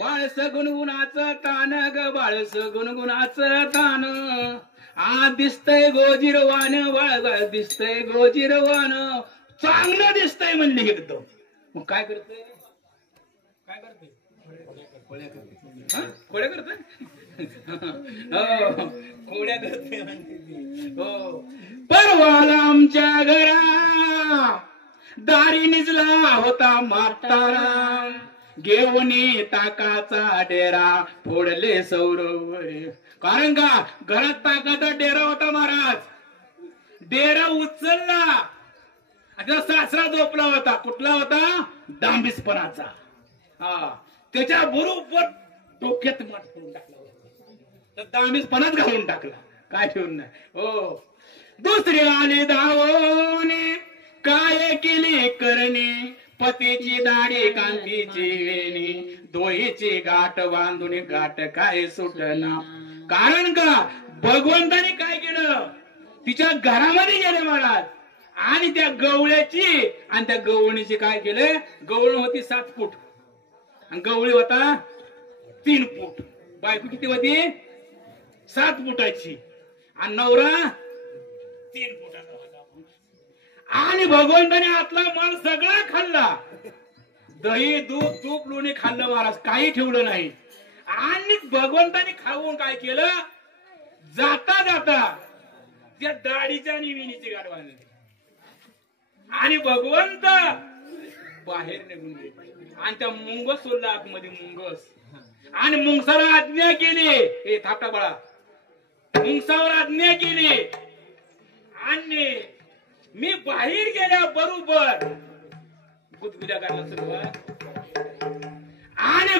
बाळस गुणगुणाचं तान ग बाळस गुणगुणाचं तान आ दिसतय गोजिरवान बाळ दिसतय गोजिरवान चांगलं दिसतंय म्हणली एकदम. मग काय करतोय काय करतोय खोड्या करतोय हो खोड्या करतोय हो. परवाला आमच्या घरा दारी निजला होता म्हातारा घेऊनी ताकाचा डेरा फोडले सौरवरे. कारण का घरात ताकाचा डेरा होता महाराज. डेरा उचलला सासरा झोपला होता. कुठला होता डांबिसपणाचा. हा त्याच्या बरोबर डोक्यात मात करून टाकला तर डांबिसपणाच घालून टाकला काय ठेवून नाही हो. दुसरी आली धावणे काय केली करणे पतीची दाढी कांतीची वेणी दोहीची गाठ बांधून गाठ काय सुटना. कारण का भगवंताने काय केलं तिच्या घरामध्ये गेले महाराज आणि त्या गवळ्याची आणि त्या गवळणीची काय केलं. गवळ होती 7 फूट आणि गवळी होता 3 फूट. बायको किती होती 7 फुटाची आणि नवरा 3 फुटाचा होता. आणि भगवंताने आतला माल सगळा खाल्ला. दही दूध तूप लोणी खाल्लं महाराज काही ठेवलं नाही. आणि भगवंताने खाऊन काय केलं जाता जाता त्या दाढीच्या आणि विणीची गाठ बांधली आणि भगवंत बाहेर निघून गेले. आणि त्या मुंगस सोडला आतमध्ये मुंगस आणि मुंगसाला आज्ञा केली हे थापटा बाळा मुंगसावर आज्ञा केली आणि मी बाहेर गेल्या बरोबर गुदगुल्या करायला सुरुवात आणि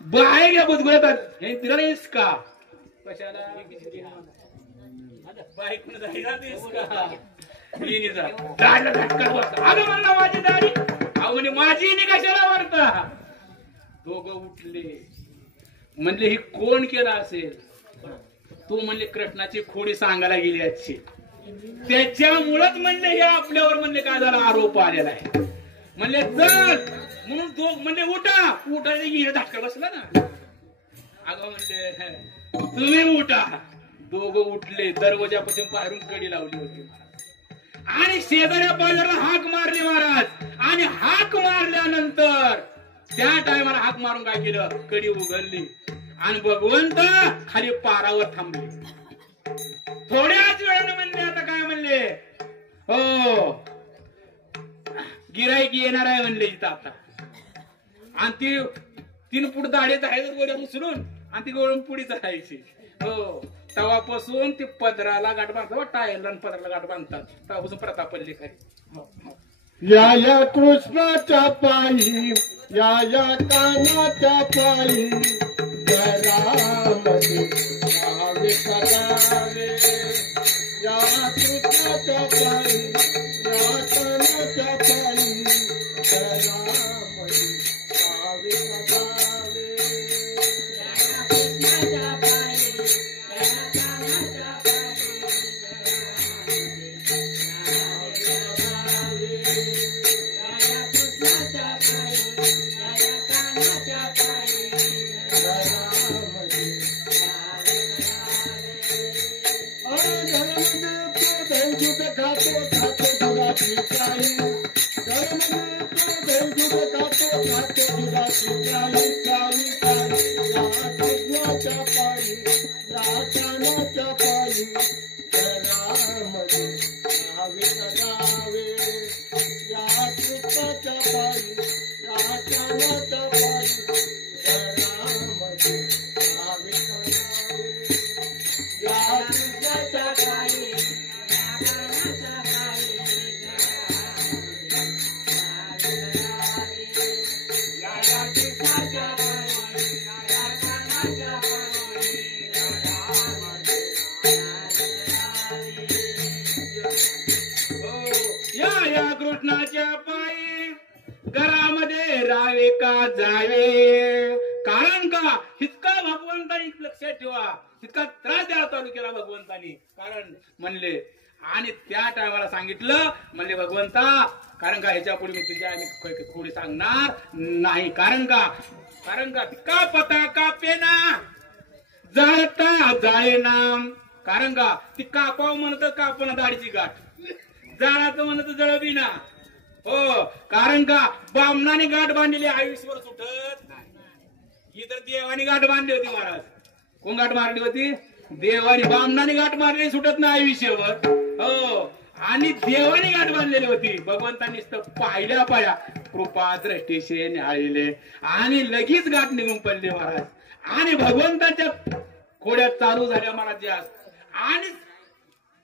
बाहेर या गुदगुल्यात हे दिलं नाहीस का कशाला बाईक का अगं म्हणला माझी दाढी अहो म्हणजे माझी कशाला वाढता. दोघं उठले म्हणले ही कोण केला असेल. तू म्हणले कृष्णाची खोडी सांगायला गेली आजची त्याच्यामुळेच म्हणले हे आपल्यावर म्हणले काय झाला आरोप आलेला आहे. म्हणले चल म्हणून दोघ म्हणले उठा उठायला धक्का बसला ना. अगं म्हणले तुम्ही उठा. दोघं उठले दरवाजापासून बाहेरून कडी लावली होती आणि शेजाऱ्या बाजाराला हाक मारली महाराज. आणि हाक मारल्यानंतर त्या टायमाला हाक मारून काय केलं कडी उघडली आणि भगवंत खाली पारावर थांबले. थोड्याच वेळाने म्हणले आता काय म्हणले हो गिराईक येणार आहे म्हणले इथं आता. आणि ती 3 फूट दाढीत आहे गोळ्या उचलून आणि ती गोळून पुढे चढायची हो. तेव्हापासून ती पदराला गाठ बांधतात टायरला पदराला गाठ बांधतात तेव्हापासून प्रताप पडले खाली. या कृष्णाच्या पायी या कानाच्या पायी घरामध्ये राहावे करावे. या कृष्णाच्या पायी या कानाच्या पायी घरामध्ये राहावे करावे. घरामध्ये राहावे का जावे. कारण का इतका भगवंतानी लक्षात ठेवा इतका त्रास द्यावा तालुक्याला भगवंतानी. कारण म्हणले आणि त्या टायमाला सांगितलं म्हणले भगवंता कारण का ह्याच्या पुढे मी तुझ्या खोडी सांगणार नाही. कारण का कारण का पता का पेना जाळता जाळेना. कारण का ती कापाव म्हणत कापण दाढीची गाठ, जाळाचं म्हणत जळबीना. हो कारण का बामणाने गाठ बांधलेली आयुष्यभर सुटत नाही. ही तर देवानी गाठ बांधली होती महाराज. कोण गाठ मारली होती? देवानी. बामणाने गाठ मारली सुटत नाही आयुष्यभर. हो आणि देवाने गाठ बांधलेली होती. भगवंतांनी पाहिल्या पाया कृपा दृष्टीशे न्याळले आणि लगेच गाठ निघून पडली महाराज. आणि भगवंताच्या खोड्यात चालू झाल्या महाराज जास्त. आणि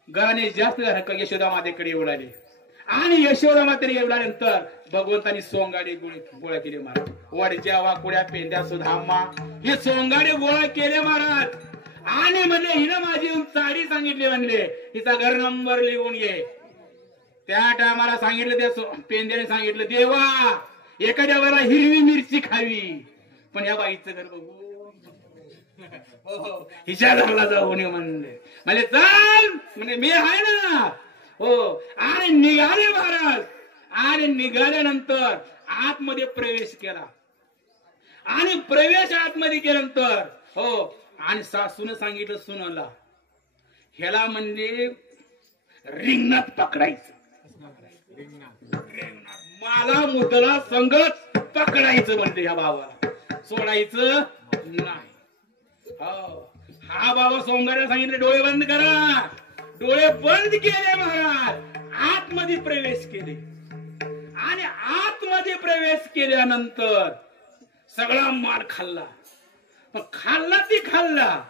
गाणे जास्त यशोदा मातेकडे येऊ लागले. आणि यशोदा मातेने येऊ लागल्यानंतर भगवंतांनी सोंगाडे गोळा केले महाराज. वडच्या वाकुड्या पेंड्या सुधामा हे सोंगाडे गोळा केले महाराज. आणि म्हणले हिनं माझी साडी सांगितली, म्हणले हिचा घर नंबर लिहून घे. त्या टायमाला सांगितलं, त्या पेंद्याने सांगितलं देवा एखाद्या वेळेला हिरवी मिरची खावी, पण या बाईचं घर बघू हिच्या घरला जाऊ नये म्हणले. म्हणजे चल म्हणजे मी आहे ना. हो आणि निघाले महाराज. आणि निघाल्यानंतर आतमध्ये प्रवेश केला. आणि प्रवेश आतमध्ये केल्यानंतर हो आणि सासून सांगितलं सुनाला ह्याला म्हणजे रिंगणात पकडायचं. मला मुदला संगत पकडायचं म्हणते ह्या भावाला, सोडायचं नाही. हो हा बाबा सोमवारला सांगितले डोळे बंद करा. डोळे बंद केले महाराज. आतमध्ये प्रवेश केले. आणि आतमध्ये प्रवेश केल्यानंतर सगळा मार खाल्ला. पण खाल्ला ती खाल्ला.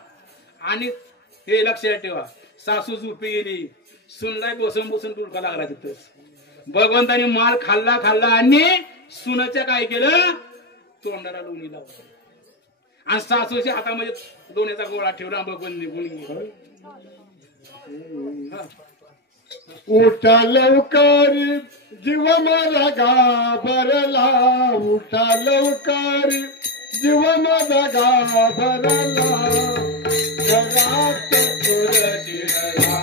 आणि हे लक्षात ठेवा सासू झोपी गेली, सुनला बसून बसून टुडका लागला तिथंच. भगवंताने माल खाल्ला खाल्ला आणि सुनाच्या काय केलं तोंडाला लोणी लावलं. आणि सासूच्या हातामध्ये दोन्हीचा गोळा ठेवला. भगवंत निघून गेला. उठा लवकर जीव मला घाबरला, उठा लवकर जीव माझा घाबरला. घरात चोर शिरला,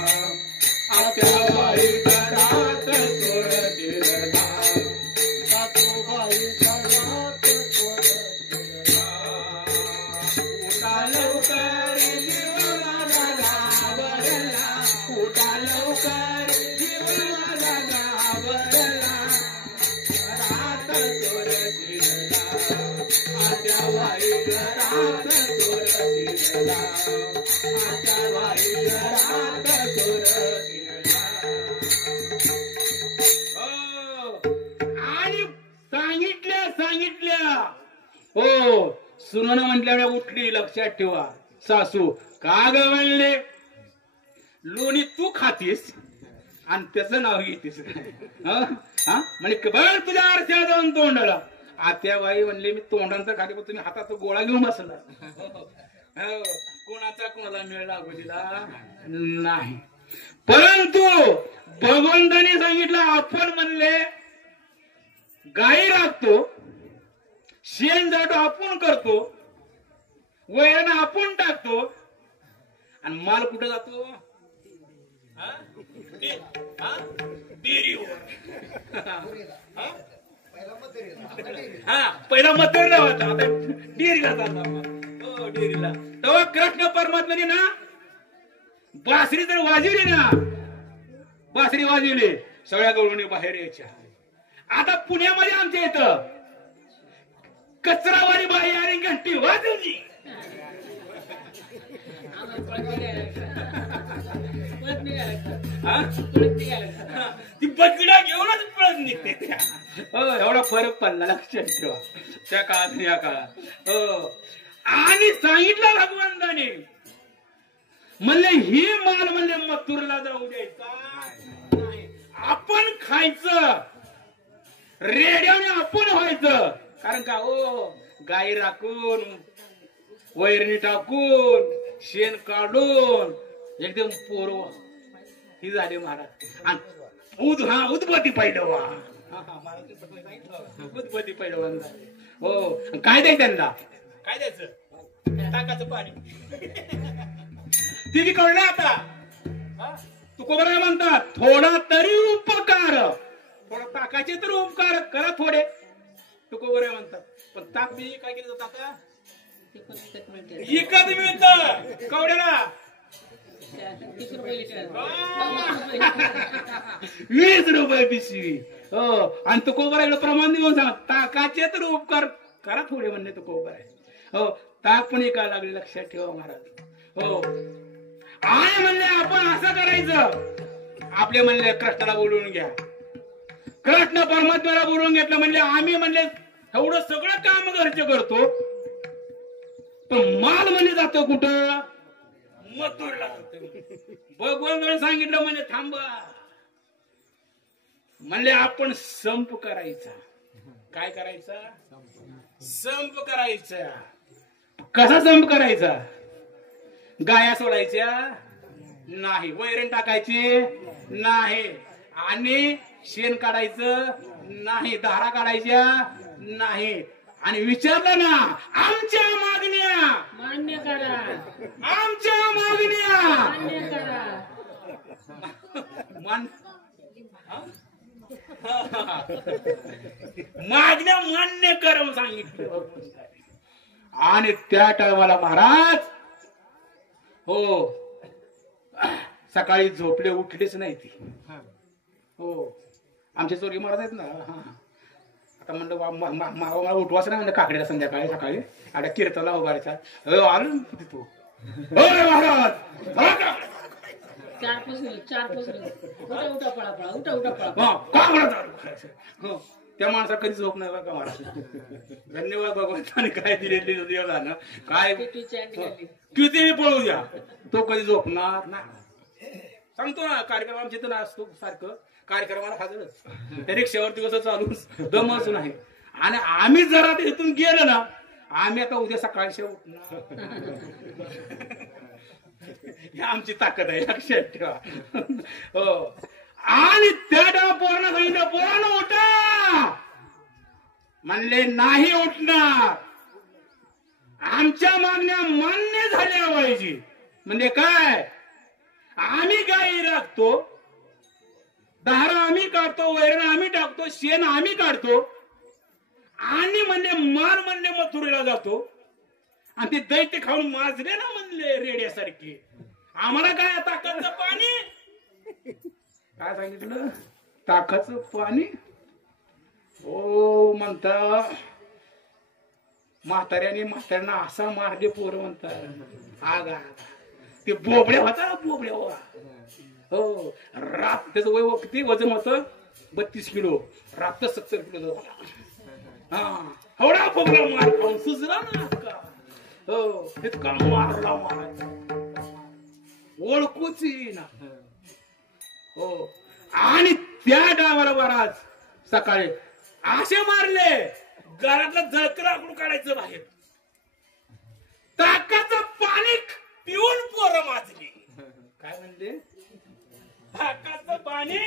आत्या बाई घरात चोर शिरला, सासूबाई घरात चोर शिरला. उठा लवकर जीव माझा घाबरला, उठा लवकर जीव माझा घाबरला. घरात चोर शिरला, आत्या बाई घरात चोर शिरला, आत्या बाई घरात चोर शिरला. आणि सांगितल्या हो सुनन म्हटल्यावर उठली. लक्षात ठेवा सासू का ग म्हणले लोणी तू खातीस आणि त्याचं नाव घेतीस म्हणजे बघ तुझ्या आरत्या जाऊन तोंडाला. आत्याबाई म्हणले मी तोंडांचा खाली पण तुम्ही हातात गोळा घेऊन बसला. कोणाचा कोणाला मेळ लागू दिला नाही. परंतु भगवंताने सांगितलं आपण म्हणले गाई राखतो, शेण जातो आपण करतो, वैरण आपण टाकतो आणि माल कुठे जातो डेअरीवर. पहिला मथुरेला होता, आता डेअरीला जाता. हो डेअरीला. तेव्हा कृष्ण परमात्म्याने ना बासरी जर वाजवली ना, बासरी वाजवली सगळ्या गवळणी बाहेर यायच्या. आता पुण्यामध्ये आमच्या इथं कचरावाली बाई आणि घंटी वाजवली ती बगडा घेऊनच पळत निघते त्या. हो एवढा फरक पडला लक्षात ठेवा त्या काळात या काळात. हो आणि सांगितलं भगवंताने म्हणले ही माल म्हणले मथुरला जाऊ द्यायचा, आपण खायचं, रेड्याने आपण व्हायचं. कारण का हो गाई राखून वैरणी टाकून शेण काढून एकदम पोरव ही झाली महाराज. आणि उदबत्ती पैलवा उदबत्ती पैलवान झाले. हो काय द्यायचं त्यांना, काय द्यायचं ताकाचं पाणी ती कळलं. आता तुकोबराय म्हणतात थोडा तरी उपकार, थोडा ताकाचे तरी उपकार करा थोडे. तुकोबराय म्हणतात पण ताक बी काय केलं जातं आता ते पण विकत मिळते. विकत मिळतं कवड्याला 30 रुपये लिटर. 20 रुपये पिशवी. हो आणि तो कोबरा प्रमाण देऊन सांग ताकाचे तर उपकार करा थोडे म्हणले तो कोबर आहे. हो ताक पण एका लागले लक्षात ठेवा महाराज. हो आणि म्हणले आपण असं करायचं आपले म्हणले कृष्णाला बोलवून घ्या. कृष्ण परमात्म्याला बोलवून घेतलं म्हणले आम्ही म्हणले एवढं सगळं काम घरचे करतो पण माल म्हणजे जातो कुठं मथुरला जातो. भगवंताने सांगितलं म्हणजे थांबा म्हणले आपण संप करायचा. काय करायचा संप करायचा. कसा संप करायचा गाया सोडायच्या नाही वैरण टाकायची नाही आणि शेण काढायचं नाही धारा काढायच्या नाही आणि विचारलं ना आमच्या मागण्या मान्य करा. आमच्या मागण्या मान्य करा. मागण्या मान्य कर म्हणून सांगितलं. आणि त्या टायमाला महाराज हो सकाळी झोपले उठलेच नाही ती. हो आमचे चोरी महाराज आहेत ना. आता म्हणलं मला उठवाच नाही म्हणलं काकडीला संध्याकाळी सकाळी आता कीर्तनला उभारायचा. आलो तू महाराज 4 पसरले. उठा पळा पळा उठा पळा. का म्हणत त्या माणसा कधी झोप नाही बघा महाराज. धन्यवाद भगवंताने काय दिलेली ना काय किती पळू द्या तो कधी झोपणार नाही. सांगतो ना कार्यक्रम आमच्या इथं असतो सारखं कार्यक्रमाला हजरच त्या रिक्षावरती कसं चालू दमच नाही. आणि आम्ही जरा इथून गेलो ना आम्ही आता उद्या सकाळशी उठणार. ही आमची ताकद आहे लक्षात ठेवा. हो आणि त्या पोरांना सांगितलं पोरांना उठा म्हणले नाही उठणार. आमच्या मागण्या मान्य झाल्या पाहिजे. म्हणजे काय आम्ही गाई राखतो धारा आम्ही काढतो वैरण आम्ही टाकतो शेण आम्ही काढतो आणि म्हणले मार म्हणले मथुरेला जातो आणि ते दैत्य खाऊन माजले ना म्हणले रेड्यासारखे. आम्हाला काय ताकाचं पाणी काय सांगितलं ताकाचं पाणी. ओ म्हणता म्हाताऱ्यांना असा मारले पोरं म्हणतात. आगा ते बोबड्या होता बोबड्या हो रात त्याचं वय किती वजन होतं 32 किलो रात 70 किलो. हा एवढा बोबडा मार खाऊन सुजला ना का. हो इतका मारला ओळखूच ना. हो आणि त्या डावाला बराच सकाळी असे मारले घरातलं जळकर आकडून काढायचं बाहेर. ताकाचं पाणी पिऊन पोरं माजली. काय म्हणले ताकाचं पाणी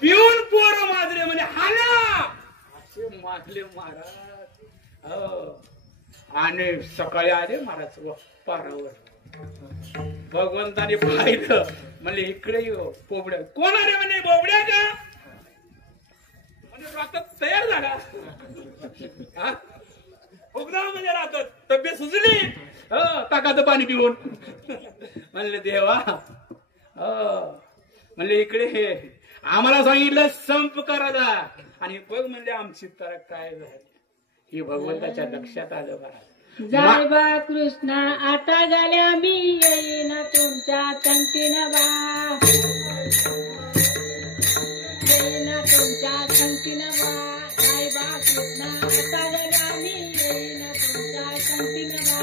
पिऊन पोरं माजले म्हणजे हाना असे मारले महाराज. हो आणि सकाळी आले महाराज पारावर. भगवंताने पाहिलं म्हणले इकडे येऊ बोबड्या कोण आले म्हणे बोबड्या का म्हणजे रातात तयार झाला. उगदा म्हणजे रातात तब्येत सुचली ताकाचं पाणी पिऊन. म्हणले देवा म्हणले इकडे हे आम्हाला सांगितलं संप करायला आणि बघ म्हणले आमची तर काय झाली. हे भगवंताच्या लक्षात आलं बघा. जय बा कृष्णा आता गाल्या मी येईन तुमच्या संगतीनं बा. येईन तुमच्या संगतीनं बा. जय बा कृष्णा आता गाल्या मी येईन तुमच्या संगतीनं बा.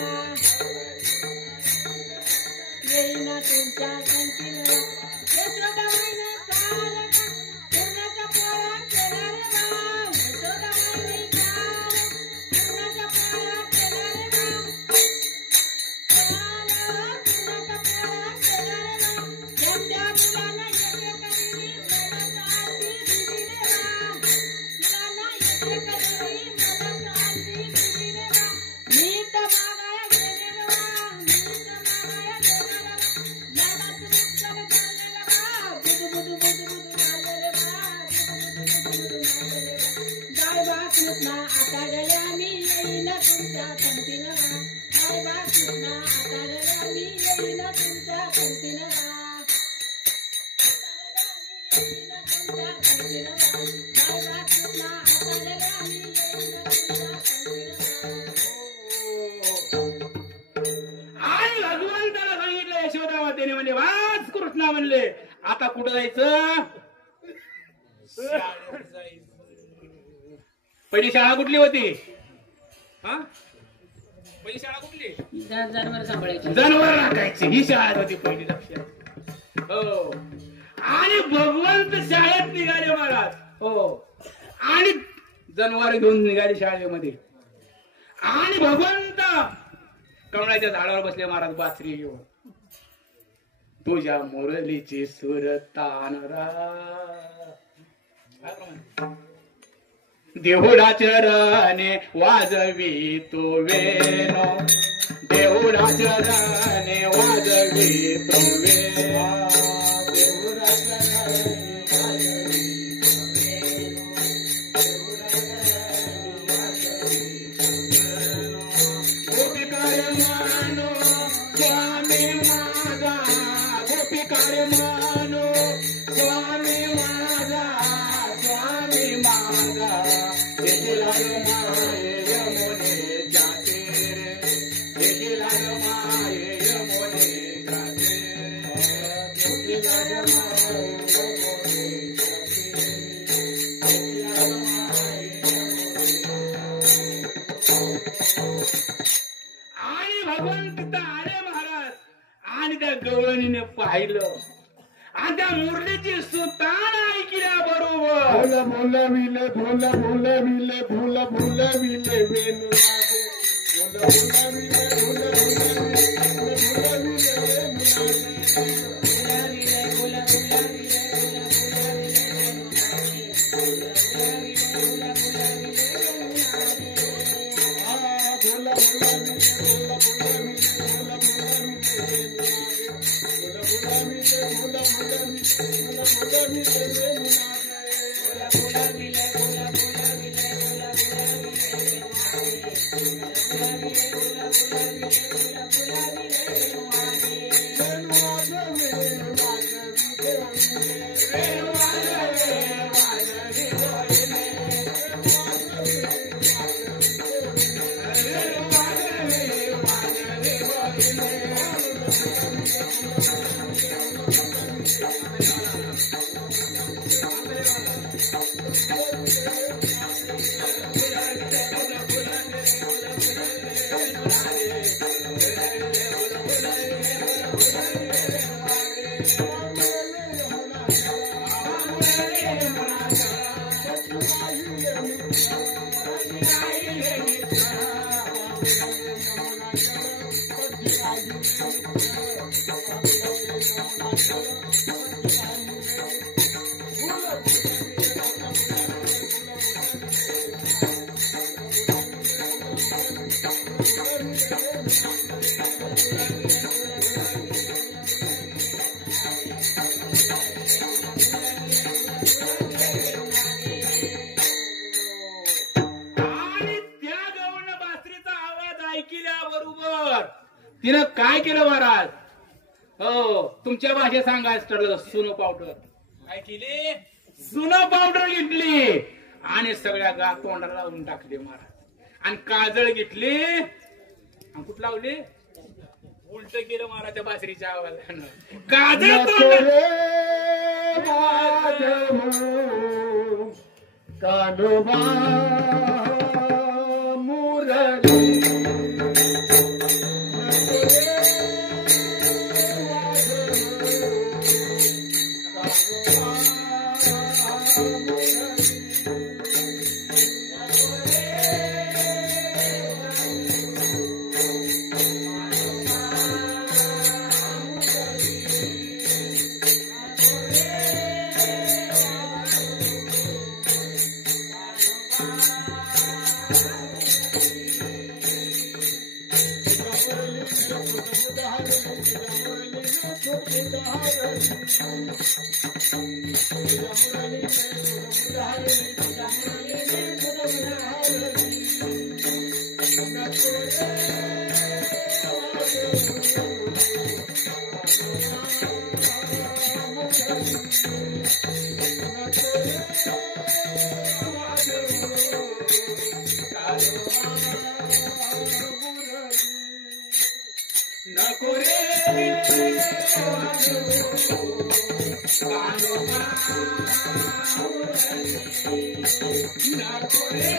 येईन तुमच्या संगतीनं बा. यशोदाबाईने चाल पूर्णाच्या पोळ्यात केला रे बा. यशोदाबाईने चाल पूर्णाच्या पोळ्यात केला रे बा. पूर्णाच्या पोळ्यात केला रे बा. त्यांच्या मुलांना येते कधी मनात आरती दिली रे बा. मुलांना येते कधी मनात आरती तुमच्या संगतीनं वा काय बा कृष्णा आता गड्या मी येईन तुमच्या संगतीनं वा आणि भगवंताला सांगितलं यशोदावतीने म्हणले वाच कृष्णा म्हणले आता कुठं जायचं पहिली शाळा कुठली होती हा पहिली शाळा कुठली जनावर सांभाळायची जनावर राखायची ही शाळा होती पहिली लक्षात हो आणि भगवंत शाळेत निघाले महाराज हो आणि जनावर घेऊन निघाले शाळेमध्ये आणि भगवंत कमळाच्या झाडावर बसले महाराज बासरी घेऊन तुझ्या मुरलीची सुर तानरा देहुडा चरणे वाजवी तो वेणो देहुडा चरणे वाजवी तो वेणो देहुडा चरणे वाजवी गोपिकार मानो स्वामी माझा गोपिकार मानो स्वामी माझा स्वामी माझा यमुने जाते रे माये यमुने जाते आणि भगवंत तिथं आले महाराज आणि त्या गवळणीने पाहिलं आणि त्या मुरलीची सुतान ऐकल्या बरोबर भोलविले भोल भोलविले भोल भोलविले वेणू भोलविले तिनं काय केलं महाराज हो तुमच्या भाषेत सांगायचं ठरलं सुनो पावडर काय केली सुनो पावडर घेतली आणि सगळ्या गा तोंडाला लावून टाकले महाराज आणि काजळ घेतली आणि कुठं लावली उलट केलं महाराज त्या बासरीच्या आवाजानं काजळ कानोबा मुरली नको रे कानोबा नको रे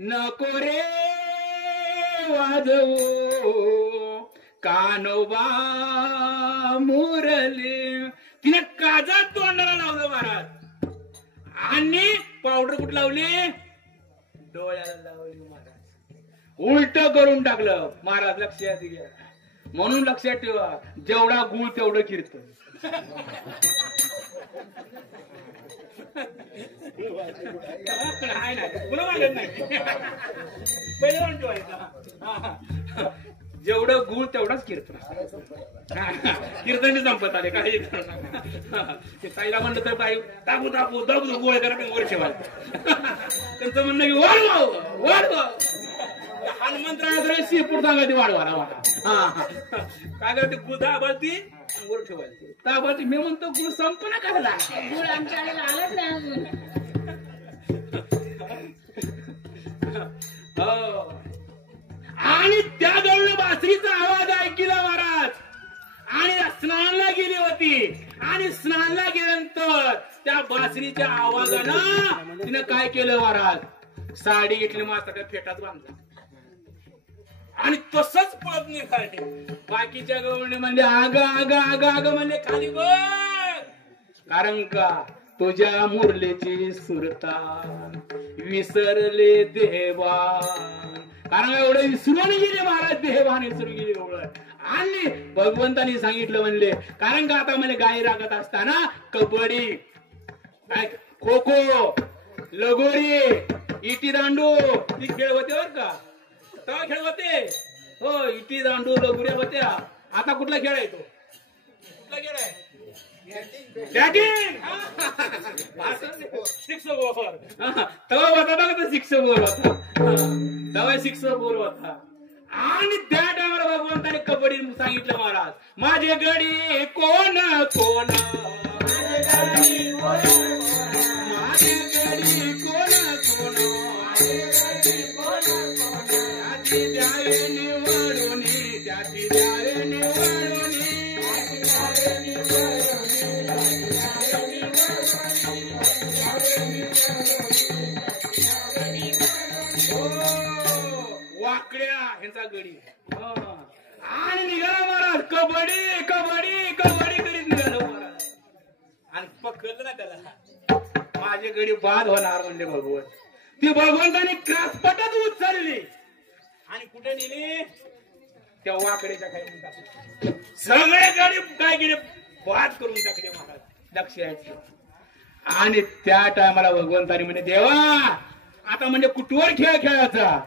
नको रे वाजवू कानोबा मुरली. तिने काजात तोंडाला लावलं महाराज आणि पावडर कुठं लावली डोळ्याला लावली महाराज. उलट करून टाकलं महाराज. लक्षात घ्या म्हणून लक्षात ठेवा जेवढा गुळ तेवढं कीर्तन. नाही पुन्हा मागत नाही पहिलं म्हणून ठेवायचं. जेवढं गुळ तेवढाच कीर्तन. कीर्तन संपत आले काही ताईला म्हणलं तर बाई दाबू दाबू दाबू गोळ करा वर ठेवायचं. त्यांचं म्हणणं की वाढवा वाढवा. हनुमंतराला शिरपूर सांगायची वाढवा वाढा. काय करते गुळ दाबाती वर ठेवायची दाबाती. मी म्हणतो गुळ संपना करायला गुळ आमच्याकडे आलाच नाही अजून. आणि त्या जवळ बासरीचा आवाज ऐकला महाराज आणि स्नानाला गेली होती. आणि स्नानाला गेल्यानंतर त्या बासरीच्या आवाजानं तिनं काय केलं महाराज साडी घेतली मात्र फेटात बांधला आणि तसंच पळत निघाले. बाकीच्या गवळणी म्हणले आग आग आग आग म्हणले खाली बघ कारण का तुझ्या मुरलीची सुरता विसरले देवा. कारण एवढे विसरून गेले महाराज देवाने विसरून गेले एवढं. आणि भगवंतानी सांगितलं म्हणले कारण का आता मला गाई रागत असताना कबड्डी खो खो लगोरी इटी दांडू ती खेळ होते बर का. तेव्हा खेळ होते हो इटी दांडू लगोऱ्या होत्या. आता कुठला खेळ आहे तो कुठला खेळ आहे बॅटिंग. सिक्स ओव्हर तेव्हा होता का सिक्स ओव्हर होता तेव्हा सिक्स ओव्हर होता. आणि त्या टायमाला भगवंताने कबड्डी सांगितलं महाराज माझे गडी कोण कोण माझे गडी कोण कोण त्याची द्यावे निवडून त्याची द्यावे निवडून वाकड्या ह्यांचा गडी. आणि निघाला महाराज कबड्डी कबड्डी कबड्डी करीत निघालो महाराज. आणि पकडलं ना त्याला माझे गडी बाद होणार म्हणजे भगवंत. ती भगवंताने क्रासपटच उचलली आणि कुठे नेली त्या वाकड्याच्या खाली टाकली. सगळे गडी काय केले बाद करून टाकले महाराज. लक्ष यायचं. आणि त्या टायमाला भगवंताने म्हणजे देवा आता म्हणजे कुठवर खेळ खेळायचा.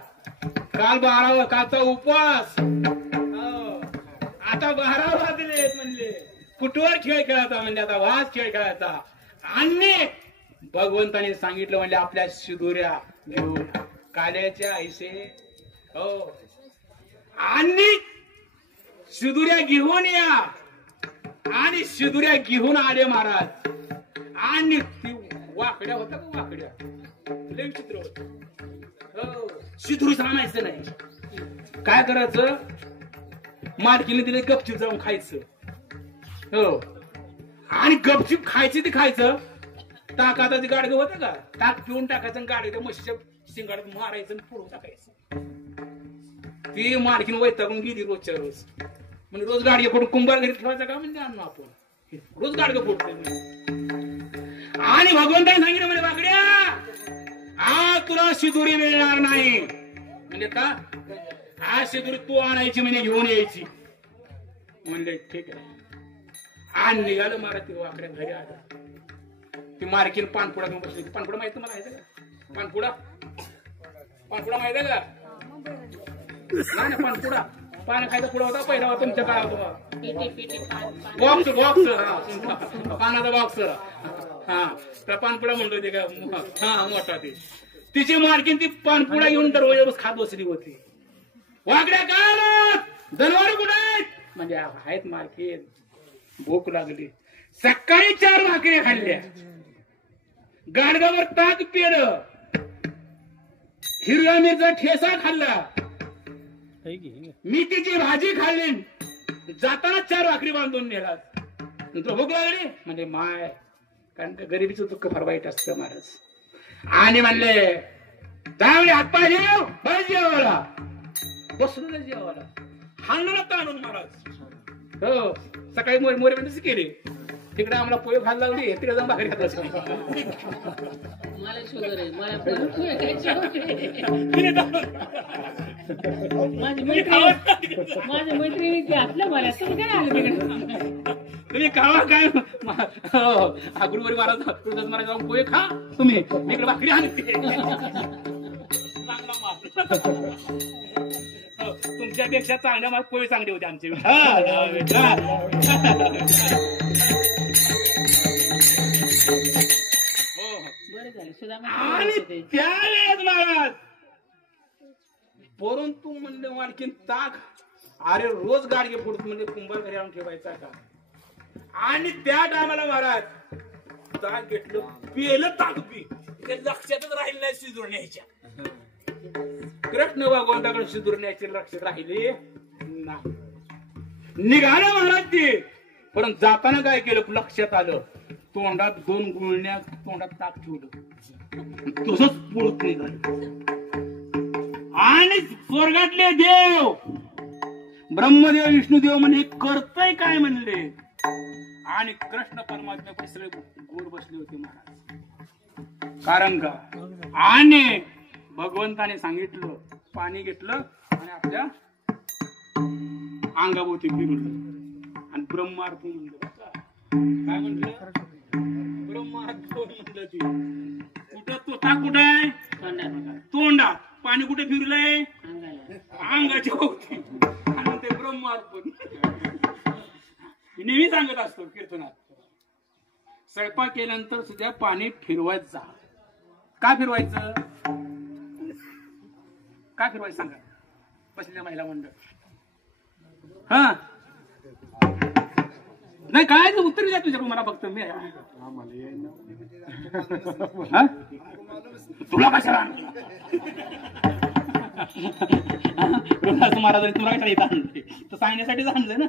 काल 12 कालचा उपवास आता 12 वाजले म्हणले कुठवर खेळ खेळायचा म्हणजे आता वास खेळ खेळायचा. आणि भगवंताने सांगितलं म्हणजे आपल्या शिदुऱ्या घेऊन काल्याच्या ऐसे हो आणि शिदुऱ्या घेऊन या. आणि शिदुऱ्या घेऊन आले महाराज. आणि ती वाकड्या होत्या का वाकड्या लय विचित्र होत. हो शिदुरी आणायचं नाही. काय करायचं मालकीने तिने गपचूप जाऊन खायचं. हो आणि गपचूप खायचं ते खायचं. ताक आता ते गाडगं होतं का ताक पिऊन टाकायचं आणि गाडगं म्हशीच्या शिंगाड्यात मारायचं आणि फोडून टाकायचं. ती मालकीन वैतागून गेली रोजच्या रोज. म्हणजे रोज गाडगे फोडून कुंभार घरी ठेवायचं का म्हणजे आणू आपण रोज गाडगं फोडतो. आणि भगवंताने सांगितलं म्हणजे वाकड्या हा तुला शिदुरी मिळणार नाही. म्हणजे का हा शिदुरी तू आणायची म्हणजे घेऊन यायची. म्हणले ठीक आहे. आणि निघालं महाराज ती वाकड्या घरी आलं. ती मार्कीन पानपुडा घेऊन बसली. पानपुडा माहिती मला माहिती का पानपुडा पानपुडा माहिती का नाही पानपुडा पान खायचा पुढे होता पहिला होता तुमच्या काय होता पिटी पान बॉक्स बॉक्स पानाचा बॉक्स हा त्या पानपुडा म्हणतो ते का हा मोठा ते तिची मालकीन ती पानपुडा घेऊन दरवाजा खात बसली होती. वाकड्या काय जनावर कुठे आहेत म्हणजे आहेत मालकीन. भूक लागली सकाळी 4 भाकऱ्या खाल्ल्या गाडगावर ताक पेलं हिरव्या मिरचा ठेसा खाल्ला मेथीची भाजी खाल्ली जाताना 4 भाकरी बांधून नेला. भूक लागली म्हणजे माय कारण का गरिबीचं दुःख फार वाईट असतं महाराज. आणि म्हणले त्यावेळी हातपाय जेव बस जेवायला बसलो जेवायला हाणला ताणून महाराज. हो सकाळी मोरे पण तशी केली तिकडे आम्हाला पोहे खायला लागली तिकडे जाऊन भाकरी खात असतो. मला शुगर आहे मला माझ्या मैत्रिणी घातलं मला तुम्ही काय आलं तिकडे तुम्ही खावा काय गुरुवारी महाराज जाऊन पोहे खा तुम्ही इकडे भाकरी आणते. तुमच्यापेक्षा चांगल्या मला पोहे चांगले होते आमचे. आणि त्यावेळेस महाराज परंतु म्हणले आणखीन ताक अरे रोज गाडगे फोडतो म्हणजे कुंभार घरी आणून ठेवायचा का. आणि त्या टायमाला महाराज ताक घेतलं पेलं ताक पी ते लक्षातच राहिले नाही शिजवण्याच्या. कृष्ण भगवंताकडे शिजवण्याचे लक्षात राहिले नाही. निघालं महाराज ते परंतु जाताना काय केलं लक्षात आलं तोंडात 2 गुळण्या तोंडात ताक ठेवलं तसंच पुरत निघालं. आणि स्वर्गातले देव ब्रह्मदेव विष्णुदेव म्हणजे करतय काय म्हणले. आणि कृष्ण परमात्मा सगळे गोर बसले होते महाराज. कारण का आणि भगवंताने सांगितलं पाणी घेतलं आणि आपल्या अंगाभोवती फिरवलं आणि ब्रह्मार्पण म्हणलं काय म्हटलं ब्रह्मार्पण म्हटलं ती कुठं तोटा कुठं आहे तोंडात पाणी कुठे फिरलंय अंगाच्या भोवती आणि ते ब्रह्मार्पण नेहमी सांगत असतो कीर्तनात. स्वयंपाक केल्यानंतर सुद्धा पाणी फिरवायचं जा. का फिरवायचं काय फिरवायचं सांगा बसलेल्या महिला मंडळ. हा नाही काय उत्तर द्या तुझ्या मला फक्त मी तुला कशाला महाराजांनी तुला कशाला येत आणले तर सांगण्यासाठीच आणलं ना.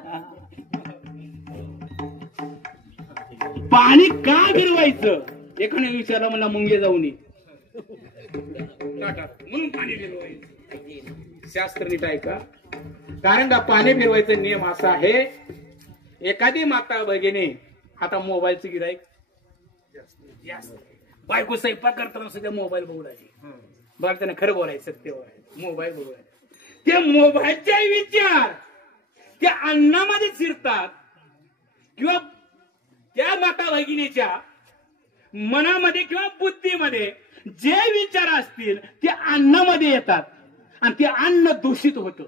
पाणी का फिरवायचं एखाद्या विचारला मला मुंगे जाऊन म्हणून पाणी फिरवायचं शास्त्र नीट आहे का. कारण का पाणी फिरवायचा नियम असा आहे एखादी माता भगिनी आता मोबाईलचं गिराईक बायको स्वयंपाक करताना सुद्धा मोबाईल बघू लागली बघ त्याने खरं बोलायचं सत्य बोलायचं मोबाईल बघायचं ते मोबाईलचे विचार त्या अन्नामध्ये शिरतात किंवा त्या माता भगिनीच्या मनामध्ये किंवा बुद्धीमध्ये जे विचार असतील ते अन्नामध्ये येतात आणि ते अन्न दूषित होतं.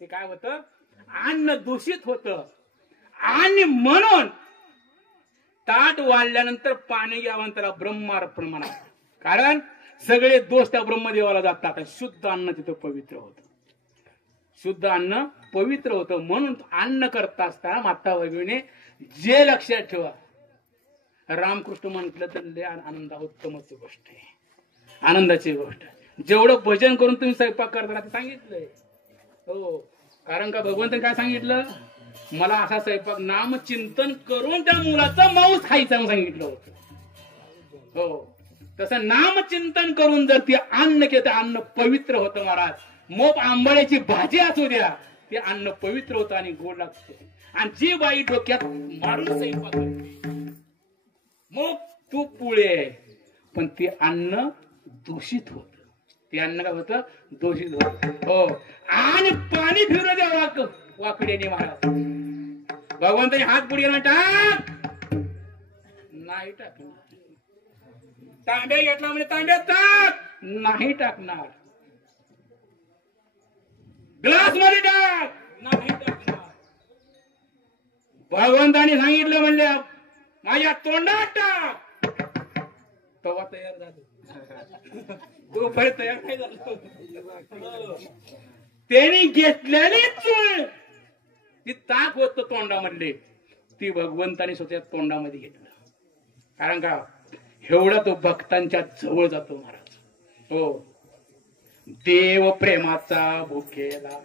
ते काय होतं अन्न दूषित होतं आणि म्हणून ताट वाढल्यानंतर पाणी घ्यावं त्याला ब्रह्मार्पण म्हणा. कारण सगळे दोष त्या ब्रह्मदेवाला जातात शुद्ध अन्न तिथं पवित्र होतं. शुद्ध अन्न पवित्र होतं म्हणून अन्न करत असताना माता भगिनीने जे लक्षात ठेवा रामकृष्ण म्हटलं तर लय आनंद उत्तमच गोष्ट आहे आनंदाची गोष्ट. जेवढं भजन करून तुम्ही स्वयंपाक करताना ते सांगितलंय. हो कारण का भगवंताने काय सांगितलं मला असा स्वयंपाक नामचिंतन करून त्या मुलाचा मांस खायचं सांगितलं होतं. हो तसं नामचिंतन करून जर ते अन्न केलं अन्न पवित्र होतं महाराज. मोप आंबाड्याची भाजी असू द्या ते अन्न पवित्र होतं आणि गोड लागतं. आणि जी बाई डोक्यात मारून स्वयंपाक करते मोप तूप पुळे पण ते अन्न दूषित होत. ते अन्न काय होतं दूषित होत. हो आणि पाणी फिरू द्या वाकड्याने महाराज. भगवंताने हात पुढे टाक नाही टाकणार. तांब्या घेतला म्हणजे तांब्यात टाक नाही टाकणार. ग्लास मध्ये टाक नाही टाकणार. भगवंताने सांगितलं म्हणले माझ्या तोंडात टाक. तवा तयार झालो. तो फळ तयार नाही झाला. त्यांनी घेतलेली चूळ ती ताक होत तोंडामधले ती भगवंताने स्वतः तोंडामध्ये घेतलं. कारण का एवढा तो भक्तांच्या जवळ जातो महाराज. हो देव प्रेमाचा भुकेला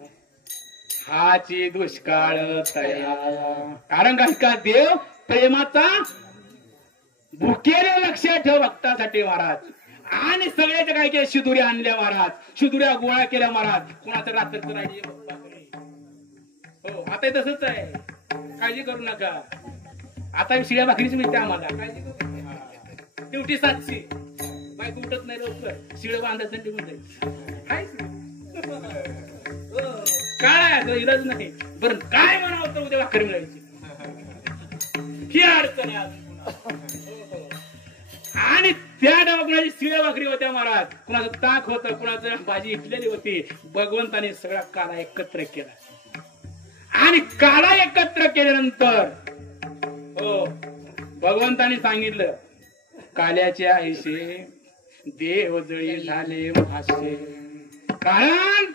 हाची दुष्काळ तयाला. कारण का देव प्रेमाचा भुकेले लक्षात ठेव भक्तासाठी महाराज. आणि सगळ्याच्या काय केलं शिदुऱ्या आणल्या महाराज. शिदुऱ्या गोळा केल्या महाराज. कुणाचं रात्र राहिली हो आता तसंच आहे. काळजी करू नका. आता शिळ्या भाकरीच मिळते आम्हाला. काळजी करू नका. ड्युटी 700 बायको उठत नाही लवकर. शिळ बांधायचं निघून जायचं. काय इलाज नाही. बरं काय म्हणावं तर उद्या भाकरी मिळायची ही अडचण आहे. आणि त्या डावकुणाची शिळ्या भाकरी होत्या महाराज. कुणाचं ताक होतं कुणाचं भाजी इटलेली होती. भगवंताने सगळा काला एकत्र केला. आणि काला एकत्र केल्यानंतर हो भगवंताने सांगितलं काल्याचे आईशे देव जळी झाले मासे. कारण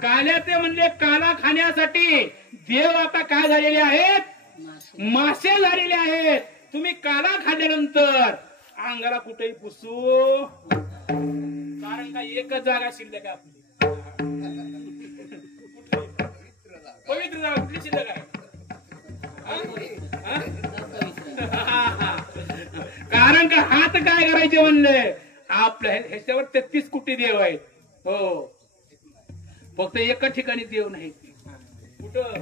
काल्याचे म्हणले काला खाण्यासाठी देव आता काय झालेले आहेत मासे झालेले आहेत. तुम्ही काला खाल्ल्यानंतर अंगाला कुठेही पुसू. कारण का एकच जागा शिल्लक आहे आपली. पवित्र जागा कुठली शिल्लक आहे. कारण का हात काय करायचे म्हणले आपल्या ह्याच्यावर 33 कोटी देव आहेत. हो फक्त एका ठिकाणी देव नाही. कुठं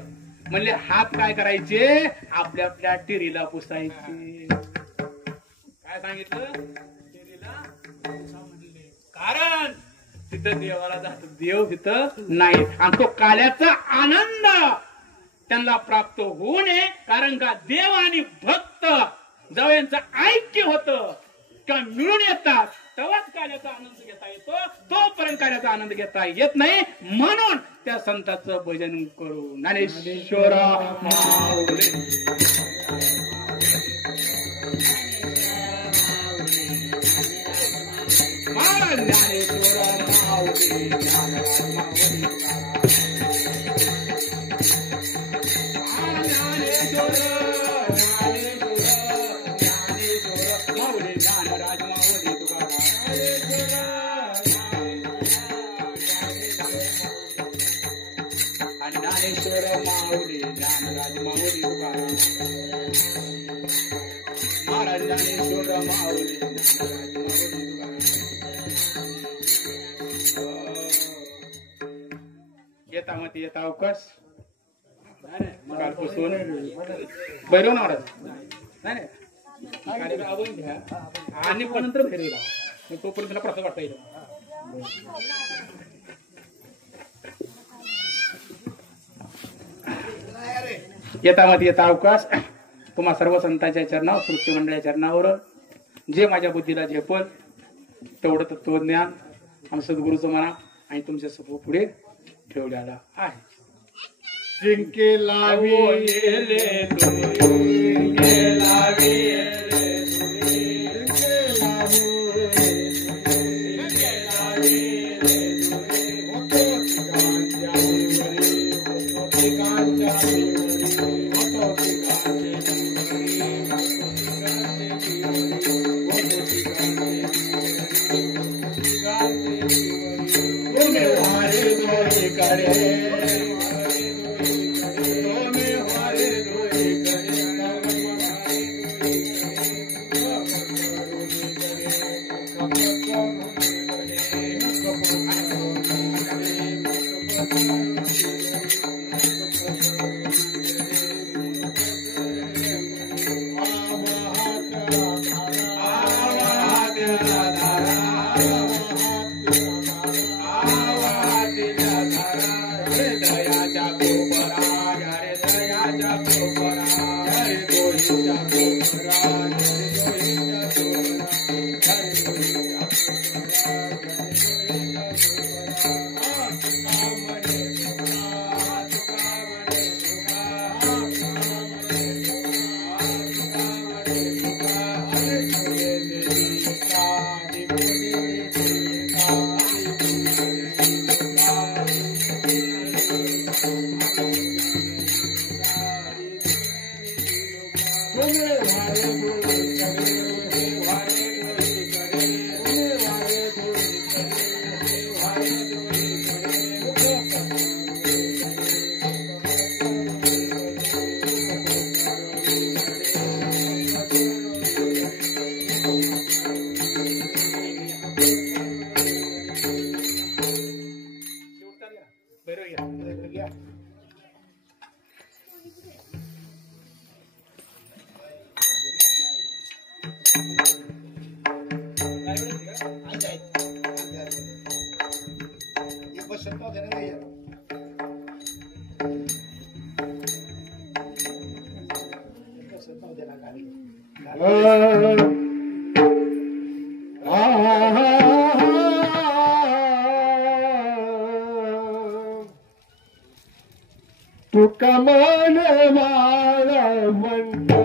म्हणले हात काय करायचे आपल्या आपल्या टिरीला पुसायचे. काय सांगितलं टिरीला पुसा म्हणले. कारण तिथं देवाला जातो देव तिथं नाही. आणि तो काल्याचा आनंद त्यांना प्राप्त होऊ नये. कारण का देव आणि भक्त जेव्हा यांचं ऐक्य होतं का मिळून येतात तेव्हाच काल्याचा आनंद घेता येतो. तोपर्यंत काल्याचा आनंद घेता येत नाही. म्हणून त्या संतांचं भजन करू. ज्ञानेश्वरा माऊली ज्ञानेश्वरा माऊली ज्ञानराज माऊली तुकाराम. महाराज ज्ञानेश्वर माऊली ज्ञानराज माऊली तुकाराम. येता मग येता अवकाश कालपासून भैरव महाराज नाही आवून घ्या आणि पण नंतर भैरवला तोपर्यंत त्याला प्रसाद वाटता येईल. येतामध्ये येता अवकाश तुम्हा सर्व संतांच्या चरणावर सृष्टी मंडळाच्या चरणावर जे माझ्या बुद्धीला झेपल तेवढं तत्वज्ञान आमच्या सद्गुरूचं म्हणा आणि तुमच्या समोर पुढे ठेवलेला आहे. जिंके लावी तू कमान वाला मंत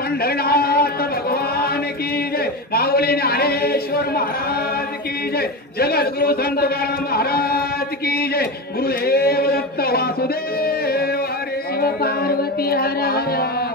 पंढरनाथ भगवान की जय, माऊली ज्ञानेश्वर महाराज की जय, जगद्गुरु संत तुकाराम महाराज की जय, गुरुदेव दत्त वासुदेव हरे शिव पार्वती हर हर